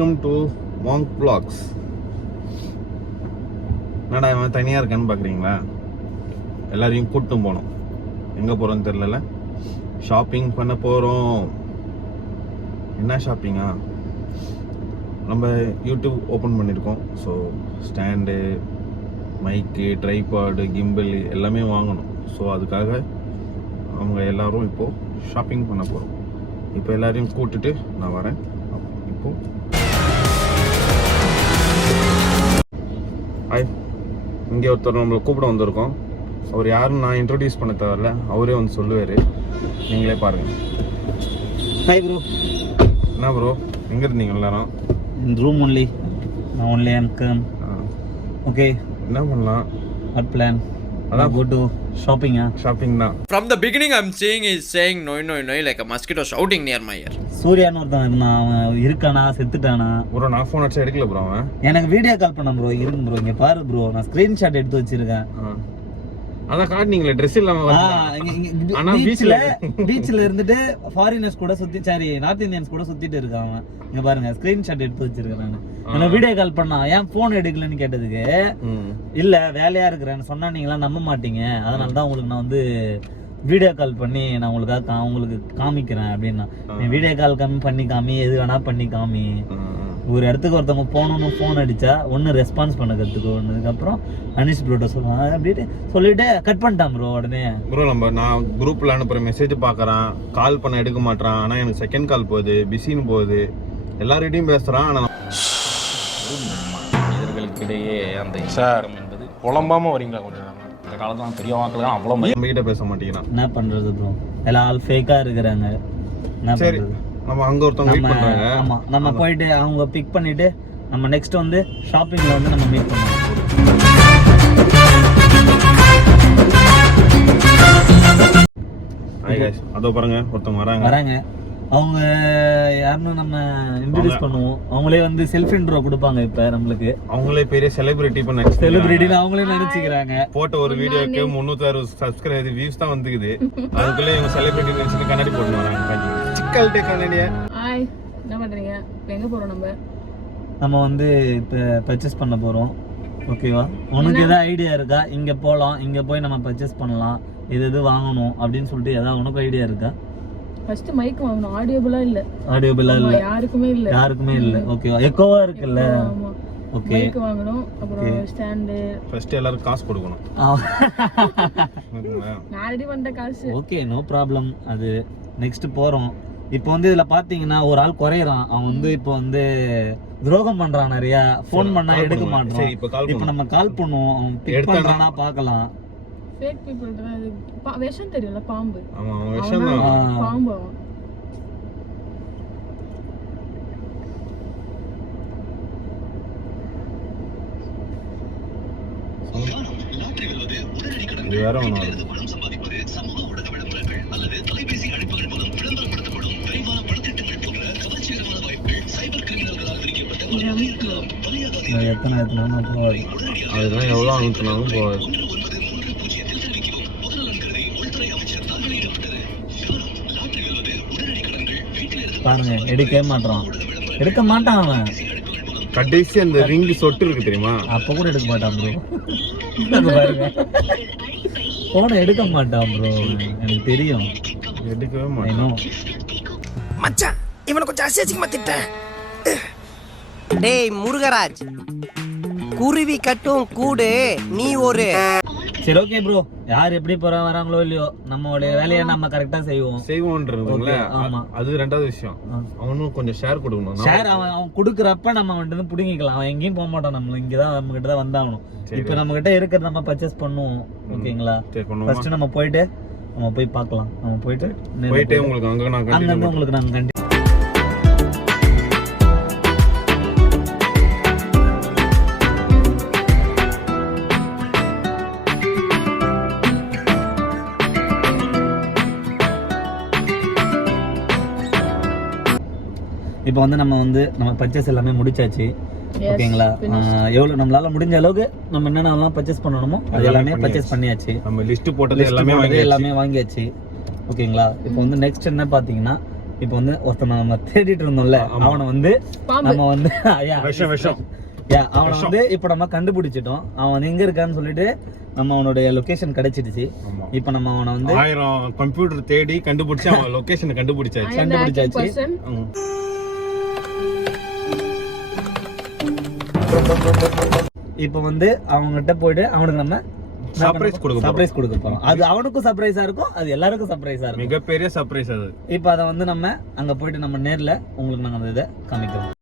Welcome to Monk vlogs. என்னடா இவன் தனியாக இருக்கான்னு பார்க்குறீங்களா? எல்லாரையும் கூட்டும் போனோம். எங்கே போகிறோன்னு தெரில. ஷாப்பிங் பண்ண போகிறோம். என்ன ஷாப்பிங்கா? நம்ம யூடியூப் ஓப்பன் பண்ணியிருக்கோம். ஸோ ஸ்டாண்டு, மைக்கு, ட்ரைபாடு, கிம்பிள் எல்லாமே வாங்கணும். ஸோ அதுக்காக அவங்க எல்லோரும் இப்போது ஷாப்பிங் பண்ண போகிறோம். இப்போ எல்லாரையும் கூப்பிட்டுட்டு நான் வரேன். இப்போ இங்கே ஒருத்தர் நம்மளை கூப்பிட வந்திருக்கோம். அவர் யாருன்னு நான் இன்ட்ரோடியூஸ் பண்ண தேவையில்ல, அவரே வந்து சொல்லுவார். நீங்களே பாருங்கள். Hi bro. என்ன ப்ரோ, எங்கே இருந்தீங்க எல்லாரும்? Room only. நான் ஒன்லி ஐம் கம். ஓகே, என்ன பண்ணலாம்? What plan? அதான் go to shopping. ஷாப்பிங் தான். From the beginning I'm seeing is saying no like a mosquito shouting near my ear. சூர்யான்னு ஒருத்தன் இருந்தான். அவன் இருக்கானா செத்துட்டானா? ப்ரோ நான் ஃபோன் அடிச்சு எடுக்கல ப்ரோ. அவன் எனக்கு வீடியோ கால் பண்ண ப்ரோ. இருங்க ப்ரோ, இங்க பாரு ப்ரோ, நான் ஸ்கிரீன்ஷாட் எடுத்து வச்சிருக்கேன். அதான் காட்டுனீங்களே ட்ரெஸ் இல்லாம. ஆனா பீச்ல இருந்துட்டு ஃபாரினர்ஸ் கூட சுத்தி, சாரி நார்த் இந்தியன்ஸ் கூட சுத்திட்டு இருக்கான் அவன். இங்க பாருங்க, ஸ்கிரீன்ஷாட் எடுத்து வச்சிருக்கேன். நான் வீடியோ கால் பண்ணா ஏன் போன் எடுக்கலன்னு கேட்டதுக்கு, இல்ல வேலையா இருக்கிறேன்னு சொன்னா நீங்களாம் நம்ப மாட்டீங்க, அதனால தான் உங்களுக்கு நான் வந்து வீடியோ கால் பண்ணி நான் உங்களுக்கு காமிக்கிறேன் அப்படின்னா. நீ வீடியோ கால் பண்ணி காமி, எது வேணா பண்ணி காமி. ஒரு இடத்துக்கு ஒருத்தவங்க போகணும்னு ஃபோன் அடிச்சா ஒன்று ரெஸ்பான்ஸ் பண்ண கற்றுக்கோன்னதுக்கு அப்புறம் அனிஷ் ப்ரோட்ட சொல்லுவாங்க அப்படின்ட்டு சொல்லிட்டு கட் பண்ணிட்டான் ப்ரோ. உடனே ப்ரோ நான் குரூப்பில் அனுப்புகிற மெசேஜ் பார்க்குறான், கால் பண்ண எடுக்க மாட்டான். ஆனால் எனக்கு செகண்ட் கால் போகுது, பிஸின்னு போகுது. எல்லார்கிட்டையும் பேசுகிறான். ஆனால் மனிதர்களுக்கிடையே அந்த சார் என்பது புலம்பாமல் வரீங்களா? கொஞ்சம் இந்த காலத்தில் பெரிய வாக்கெல்லாம் அவ்வளோ நம்மகிட்ட பேச மாட்டேங்கிறான். என்ன பண்ணுறது ப்ரோ, எல்லாம் ஆள் ஃபேக்காக இருக்கிறாங்க. என்ன பண்ணுறது? நம்ம அங்க ஒருத்தவங்க வெயிட் பண்றாங்க. ஆமா, நம்ம போயிட்டு அவங்க பிக் பண்ணிட்டு நம்ம நெக்ஸ்ட் வந்து ஷாப்பிங்ல வந்து நம்ம மீட் பண்ணுவோம். ஹாய் गाइस, அதோ பாருங்க ஒருத்தவங்க வராங்க. அவங்க யாருன்னு நம்ம இன்ட்ரோ듀ce பண்ணுவோம். அவங்களே வந்து செல்ஃப் இன்ட்ரோ கொடுப்பாங்க. இப்ப நம்மளுக்கு அவங்களே பெரிய செலிபிரிட்டி அவங்களே நினைச்சுக்கிறாங்க. போட்ட ஒரு வீடியோக்கு 360 சப்ஸ்கிரைபர் வியூஸ் தான் வந்துக்குது. அதுக்குள்ளே இவங்க செலிபிரிட்டி நினைச்சு கண்ணாடி போட்டு வராங்க. சிக்கல்டே கண்ணாடியா. ஹாய், என்ன பண்றீங்க? எங்க போறோம்? நம்ம வந்து இப்ப பர்ச்சேஸ் பண்ண போறோம். ஓகேவா? உனக்கு ஏதாவது ஐடியா இருக்கா? இங்க போலாம், இங்க போய் நம்ம பர்ச்சேஸ் பண்ணலாம், இது வாங்கணும் அப்படின்னு சொல்லிட்டு ஏதாவது உனக்கு ஐடியா இருக்கா? ஃபர்ஸ்ட் மைக் வாங்கணும். ஆடியோபிளா இல்ல யாருக்குமே இல்ல. ஓகேவா? எக்கோவா இருக்குல்ல. ஆமா, ஓகே. மைக் வாங்கணும். அப்புறம் ஸ்டாண்ட். ஃபர்ஸ்ட் எல்லாரும் காசு கொடுக்கணும். நான் ரெடி பண்ண காசு. Okay, no problem. அது நெக்ஸ்ட் போறோம். இப்போ வந்து இதுல பாத்தீங்கன்னா ஒரு ஆள் குறையறான். அவன் வந்து இப்போ வந்து துரோகம் பண்றான். நிறைய ஃபோன் பண்ணா எடுக்க மாட்டான். இப்போ நம்ம கால் பண்ணுவோம், அவன் பிக் பண்றானா பார்க்கலாம். ஃபேக் பீப்பிள் தான். இது விஷம் தெரியல, பாம்பு. ஆமா, விஷம் தான். பாம்பு. இது வேற ஒண்ணு. அதெல்லாம் எவ்வளோ அனுப்பினாலும் போகாது. பாருங்க, எடுக்க மாட்டான் அவன். கடைசி அந்த ரிங் சொட்டு இருக்கு தெரியுமா, அப்ப கூட எடுக்க மாட்டான் ப்ரோ. பாருங்க, போன எடுக்க மாட்டான் ப்ரோ. எனக்கு தெரியும், எடுக்கவே மாட்டான். மச்சான், இவனை கொஞ்சம் அசிங்கமா திட்டேன். டேய் முருகராஜ், குருவி கட்டும் கூடு நீ ஒரு. சரி, ஓகே ப்ரோ. யார் எப்படி வராங்களோ இல்லையோ, நம்மளுடைய வேலையை நம்ம கரெக்டா செய்வோம்ன்றதுல. ஆமா, அது ரெண்டாவது விஷயம். அவனும் கொஞ்சம் ஷேர் கொடுக்கணும். ஷேர் அவன் கொடுக்குறப்ப நம்ம வந்து புடுங்கிக்கலாம். அவன் எங்கேயும் போக மாட்டான். நம்ம இங்கதான் நம்ம கிட்ட தான் வந்தாகணும். இப்ப நம்ம கிட்ட இருக்கிறத நம்ம பர்ச்சேஸ் பண்ணுவோம். ஓகேங்களா? ஃபர்ஸ்ட் நம்ம போய் பார்க்கலாம். நம்ம போயிட்டு உங்களுக்கு அங்க உங்களுக்கு நாங்க இப்போ வந்து நம்ம பர்ச்சேஸ் எல்லாமே முடிச்சாச்சு. ஓகேங்களா? எவ்வளவு நம்மளால முடிஞ்ச அளவுக்கு நம்ம என்னென்னலாம் பர்ச்சேஸ் பண்ணணுமோ அது எல்லாமே பர்ச்சேஸ் பண்ணியாச்சு. நம்ம லிஸ்ட் போட்டது எல்லாமே வாங்கியாச்சு. ஓகேங்களா? இப்போ வந்து நெக்ஸ்ட் என்ன பாத்தீங்கன்னா, இப்போ வந்து ஒருத்தன் நம்ம தேடிட்டு இருந்தோம்ல, அவனை வந்து பாம்பு. நம்ம வந்து விஷம் அவனை வந்து இப்போ நம்ம கண்டுபிடிச்சிட்டோம். அவன் வந்து எங்க இருக்கான்னு சொல்லிட்டு நம்ம அவனுடைய லொகேஷன் கிடைச்சிடுச்சு. ஆமா. இப்போ நம்ம அவனை வந்து 1000 கம்ப்யூட்டர் தேடி கண்டுபிடிச்சு அவன் லொகேஷனை கண்டுபிடிச்சாச்சு. I am the active கண்டுபிடிச்சாச்சு. person. ம். இப்போ வந்து அவங்ககிட்ட போயிட்டு அவனுக்கு நம்ம Surprise கொடுக்க போறோம். சர்ப்ரைஸ் கொடுக்க போறோம். அது அவனுக்கும் சர்ப்ரைஸா இருக்கும், அது எல்லாருக்கும் சர்ப்ரைஸா இருக்கும். மிகப்பெரிய சர்ப்ரைஸ் அது. இப்போ அதை வந்து நம்ம அங்க போயிட்டு நம்ம நேர்ல உங்களுக்கு நாங்க அந்த இதை காமிக்கிறோம்.